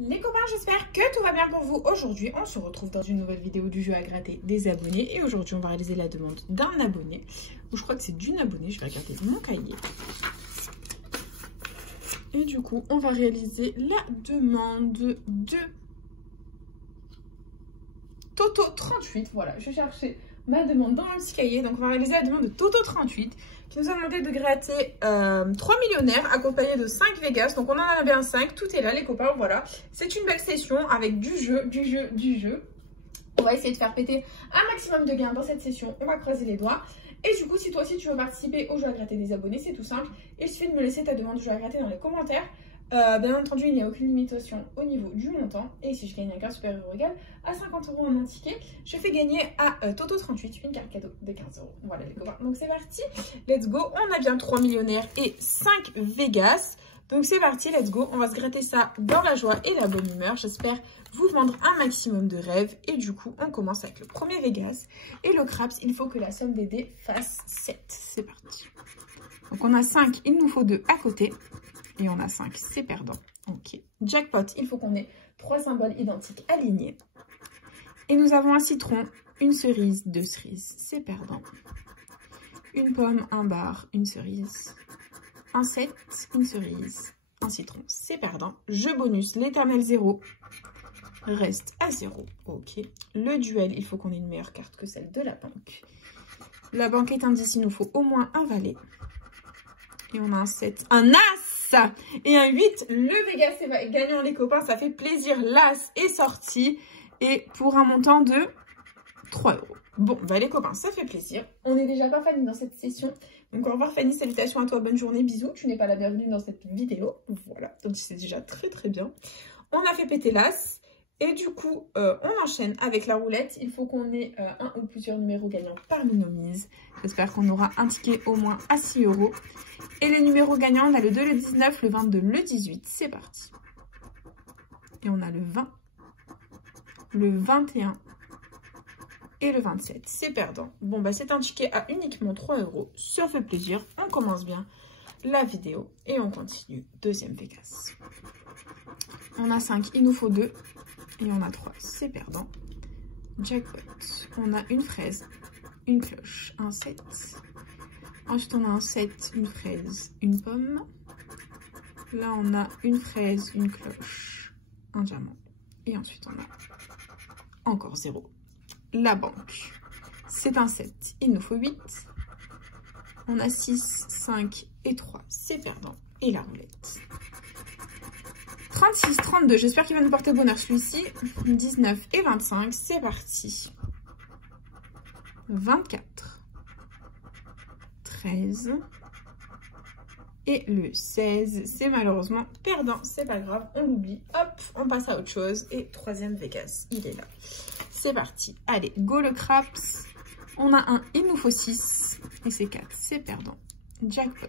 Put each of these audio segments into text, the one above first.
Les copains, j'espère que tout va bien pour vous. Aujourd'hui, on se retrouve dans une nouvelle vidéo du jeu à gratter des abonnés. Et aujourd'hui, on va réaliser la demande d'un abonné. Ou je crois que c'est d'une abonnée. Je vais regarder mon cahier. Et du coup, on va réaliser la demande de Toto38. Voilà, je cherchais ma demande dans mon petit cahier. Donc, on va réaliser la demande de Toto38 qui nous a demandé de gratter 3 millionnaires accompagnés de 5 Vegas. Donc, on en a bien 5. Tout est là, les copains. Voilà. C'est une belle session avec du jeu. On va essayer de faire péter un maximum de gains dans cette session. On va croiser les doigts. Et du coup, si toi aussi tu veux participer au jeu à gratter des abonnés, c'est tout simple. Il suffit de me laisser ta demande de jeu à gratter dans les commentaires. Bien entendu, il n'y a aucune limitation au niveau du montant. Et si je gagne un gain supérieur ou égal à 50 € en un ticket, je fais gagner à Toto38 une carte cadeau de 15 €. Voilà les copains. Donc c'est parti. Let's go. On a bien 3 millionnaires et 5 Vegas. Donc c'est parti, let's go. On va se gratter ça dans la joie et la bonne humeur. J'espère vous vendre un maximum de rêves. Et du coup, on commence avec le premier Vegas. Et le craps, il faut que la somme des dés fasse 7. C'est parti. Donc on a 5, il nous faut 2 à côté. Et on a 5, c'est perdant. Ok. Jackpot, il faut qu'on ait 3 symboles identiques alignés. Et nous avons un citron, une cerise, 2 cerises, c'est perdant. Une pomme, un bar, une cerise. Un 7, une cerise, un citron, c'est perdant. Jeu bonus, l'éternel 0 reste à 0. Ok. Le duel, il faut qu'on ait une meilleure carte que celle de la banque. La banque est indice, il nous faut au moins un valet. Et on a un 7, un as et un 8. Le Vegas est gagnant, les copains, ça fait plaisir. L'as est sorti et pour un montant de 3 €. Bon, bah les copains, ça fait plaisir. On n'est déjà pas Fanny dans cette session. Donc au revoir Fanny, salutations à toi, bonne journée, bisous. Tu n'es pas la bienvenue dans cette vidéo. Voilà, donc c'est déjà très bien. On a fait péter l'as. Et du coup, on enchaîne avec la roulette. Il faut qu'on ait un ou plusieurs numéros gagnants parmi nos mises. J'espère qu'on aura un ticket au moins à 6 €. Et les numéros gagnants, on a le 2, le 19, le 22, le 18. C'est parti. Et on a le 20, le 21 et le 27. C'est perdant. Bon, bah c'est un ticket à uniquement 3 €. Ça fait plaisir. On commence bien la vidéo et on continue. Deuxième Vegas. On a 5, il nous faut 2. Et on a 3, c'est perdant. Jackpot, on a une fraise, une cloche, un 7. Ensuite, on a un 7, une fraise, une pomme. Là, on a une fraise, une cloche, un diamant. Et ensuite, on a encore 0. La banque, c'est un 7, il nous faut 8. On a 6, 5 et 3, c'est perdant. Et la roulette. 36, 32, j'espère qu'il va nous porter bonheur celui-ci. 19 et 25, c'est parti. 24, 13 et le 16, c'est malheureusement perdant, c'est pas grave, on l'oublie. Hop, on passe à autre chose. Et troisième Vegas, il est là. C'est parti. Allez, go le craps. On a un, il nous faut 6 et c'est 4, c'est perdant. Jackpot.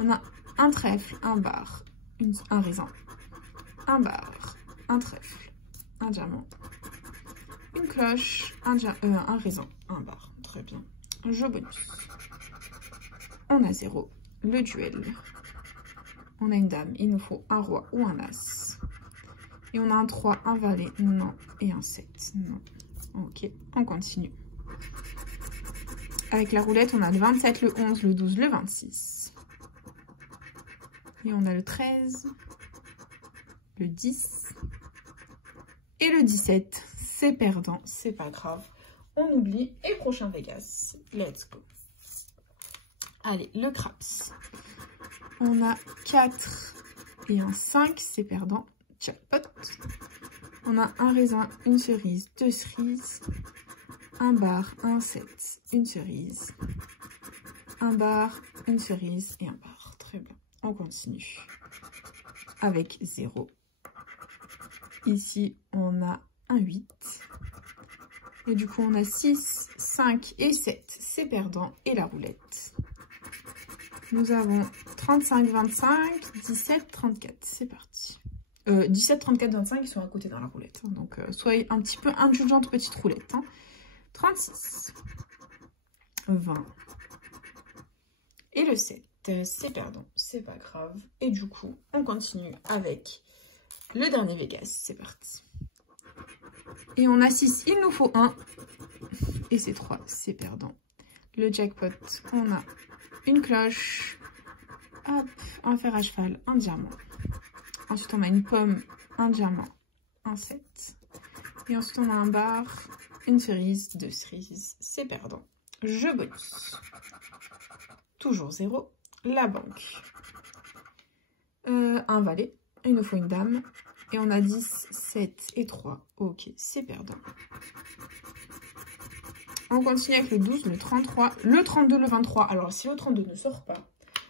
On a un trèfle, un bar, un raisin. Un bar, un trèfle, un diamant, une cloche, un raisin, un bar. Très bien. Jeu bonus. On a 0. Le duel. On a une dame. Il nous faut un roi ou un as. Et on a un 3, un valet. Non. Et un 7. Non. Ok. On continue. Avec la roulette, on a le 27, le 11, le 12, le 26. Et on a le 13. Le 10 et le 17, c'est perdant, c'est pas grave, on oublie. Et prochain Vegas, let's go. Allez, le craps, on a 4 et un 5, c'est perdant. Jackpot, on a un raisin, une cerise, 2 cerises, un bar, un 7, une cerise, un bar, une cerise et un bar. Très bien, on continue avec 0. Ici, on a un 8. Et du coup, on a 6, 5 et 7. C'est perdant. Et la roulette. Nous avons 35, 25, 17, 34. C'est parti. 17, 34, 25, ils sont à côté dans la roulette. Hein. Donc, soyez un petit peu indulgente, petite roulette. Hein. 36, 20. Et le 7. C'est perdant. C'est pas grave. Et du coup, on continue avec le dernier Vegas, c'est parti. Et on a 6, il nous faut 1. Et c'est 3, c'est perdant. Le jackpot, on a une cloche, hop, un fer à cheval, un diamant. Ensuite, on a une pomme, un diamant, un 7. Et ensuite, on a un bar, une cerise, 2 cerises, c'est perdant. Je bonus. Toujours 0. La banque. Un valet. Il nous faut une dame. Et on a 10, 7 et 3. Ok, c'est perdant. On continue avec le 12, le 33, le 32, le 23. Alors, si le 32 ne sort pas,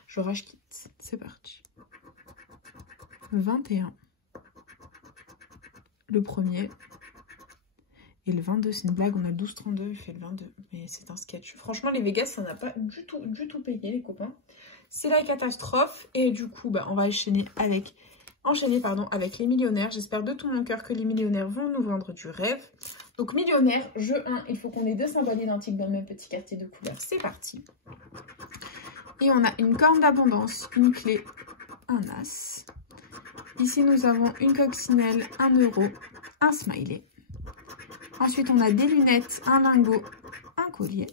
je rage quitte. C'est parti. 21. Le premier. Et le 22, c'est une blague. On a le 12, 32, il fait le 22. Mais c'est un sketch. Franchement, les Vegas, ça n'a pas du tout payé, les copains. C'est la catastrophe. Et du coup, bah, on va enchaîner avec les millionnaires. J'espère de tout mon cœur que les millionnaires vont nous vendre du rêve. Donc, millionnaire, jeu 1. Il faut qu'on ait 2 symboles identiques dans le même petit quartier de couleur. C'est parti. Et on a une corne d'abondance, une clé, un as. Ici, nous avons une coccinelle, 1 euro, un smiley. Ensuite, on a des lunettes, un lingot, un collier.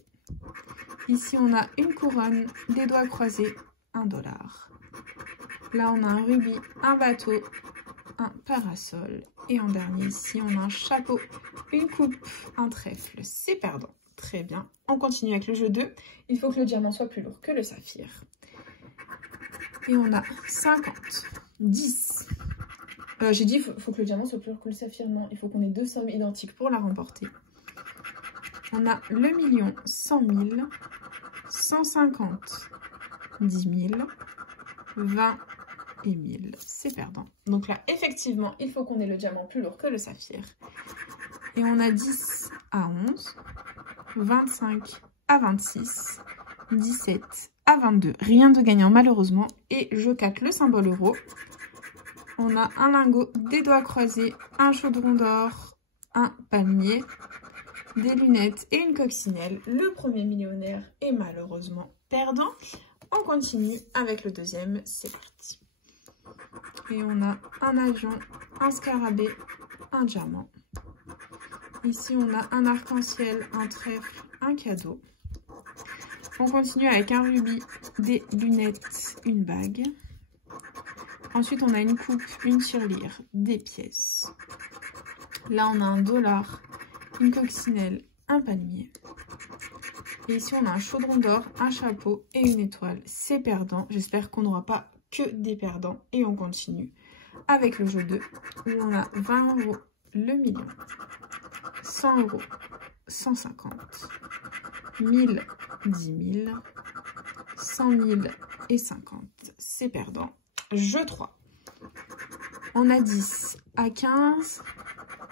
Ici, on a une couronne, des doigts croisés, 1 dollar. Là, on a un rubis, un bateau, un parasol. Et en dernier, ici, on a un chapeau, une coupe, un trèfle. C'est perdant. Très bien. On continue avec le jeu 2. Il faut que le diamant soit plus lourd que le saphir. Et on a 50, 10. J'ai dit, il faut que le diamant soit plus lourd que le saphir. Non, il faut qu'on ait 2 sommes identiques pour la remporter. On a le million, 100 000, 150, 10 000, 20 et 1000. C'est perdant. Donc là, effectivement, il faut qu'on ait le diamant plus lourd que le saphir. Et on a 10 à 11, 25 à 26, 17 à 22. Rien de gagnant malheureusement. Et je capte le symbole euro. On a un lingot, des doigts croisés, un chaudron d'or, un palmier, des lunettes et une coccinelle. Le premier millionnaire est malheureusement perdant. On continue avec le deuxième. C'est parti. Et on a un avion, un scarabée, un diamant. Ici, on a un arc-en-ciel, un trèfle, un cadeau. On continue avec un rubis, des lunettes, une bague. Ensuite, on a une coupe, une tirelire, des pièces. Là, on a un dollar, une coccinelle, un palmier. Et ici, on a un chaudron d'or, un chapeau et une étoile. C'est perdant. J'espère qu'on n'aura pas que des perdants. Et on continue avec le jeu 2, où on a 20 euros, le million, 100 euros, 150, 1000, 10 000, 100 000 et 50. C'est perdant. Jeu 3. On a 10 à 15,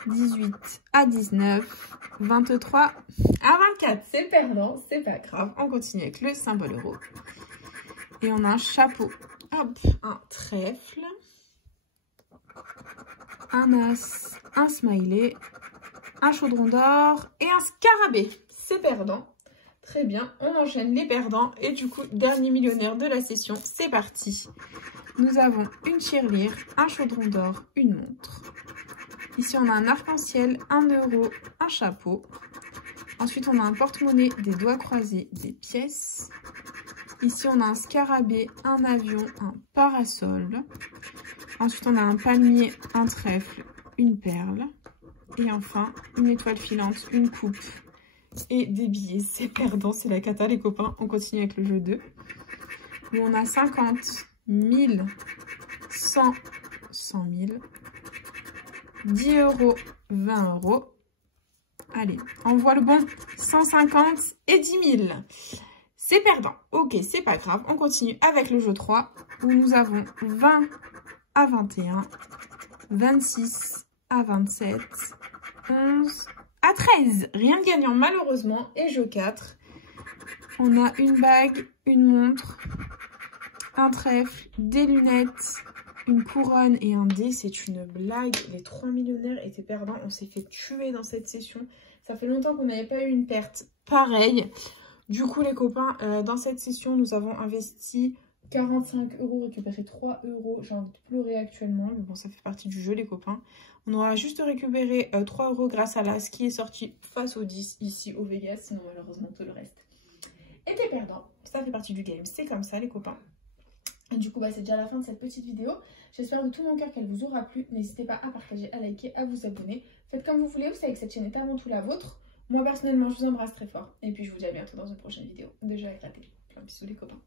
18 à 19, 23 à 24. C'est perdant, c'est pas grave. On continue avec le symbole euro. Et on a un chapeau, hop, un trèfle, un as, un smiley, un chaudron d'or et un scarabée. C'est perdant. Très bien, on enchaîne les perdants. Et du coup, dernier millionnaire de la session, c'est parti. Nous avons une tirelire, un chaudron d'or, une montre. Ici, on a un arc-en-ciel, 1 euro, un chapeau. Ensuite, on a un porte-monnaie, des doigts croisés, des pièces. Ici, on a un scarabée, un avion, un parasol. Ensuite, on a un palmier, un trèfle, une perle. Et enfin, une étoile filante, une coupe et des billets. C'est perdant, c'est la cata les copains. On continue avec le jeu 2. Où on a 50, 1000, 100, 100 000, 10 euros, 20 euros. Allez, on voit le bon, 150 et 10 000. C'est perdant. Ok, c'est pas grave. On continue avec le jeu 3 où nous avons 20 à 21, 26 à 27, 11 à 13. Rien de gagnant malheureusement. Et jeu 4. On a une bague, une montre, un trèfle, des lunettes, une couronne et un dé. C'est une blague. Les 3 millionnaires étaient perdants. On s'est fait tuer dans cette session. Ça fait longtemps qu'on n'avait pas eu une perte pareille. Du coup, les copains, dans cette session, nous avons investi 45 € récupérer 3 €. J'ai envie de pleurer actuellement, mais bon, ça fait partie du jeu, les copains. On aura juste récupéré 3 € grâce à l'As qui est sorti face au 10 ici au Vegas. Sinon, malheureusement, tout le reste était perdant. Ça fait partie du game, c'est comme ça, les copains. Et du coup, bah, c'est déjà la fin de cette petite vidéo. J'espère de tout mon cœur qu'elle vous aura plu. N'hésitez pas à partager, à liker, à vous abonner. Faites comme vous voulez, vous savez que cette chaîne est avant tout la vôtre. Moi, personnellement, je vous embrasse très fort. Et puis, je vous dis à bientôt dans une prochaine vidéo de jeux à gratter. Plein de bisous, les copains.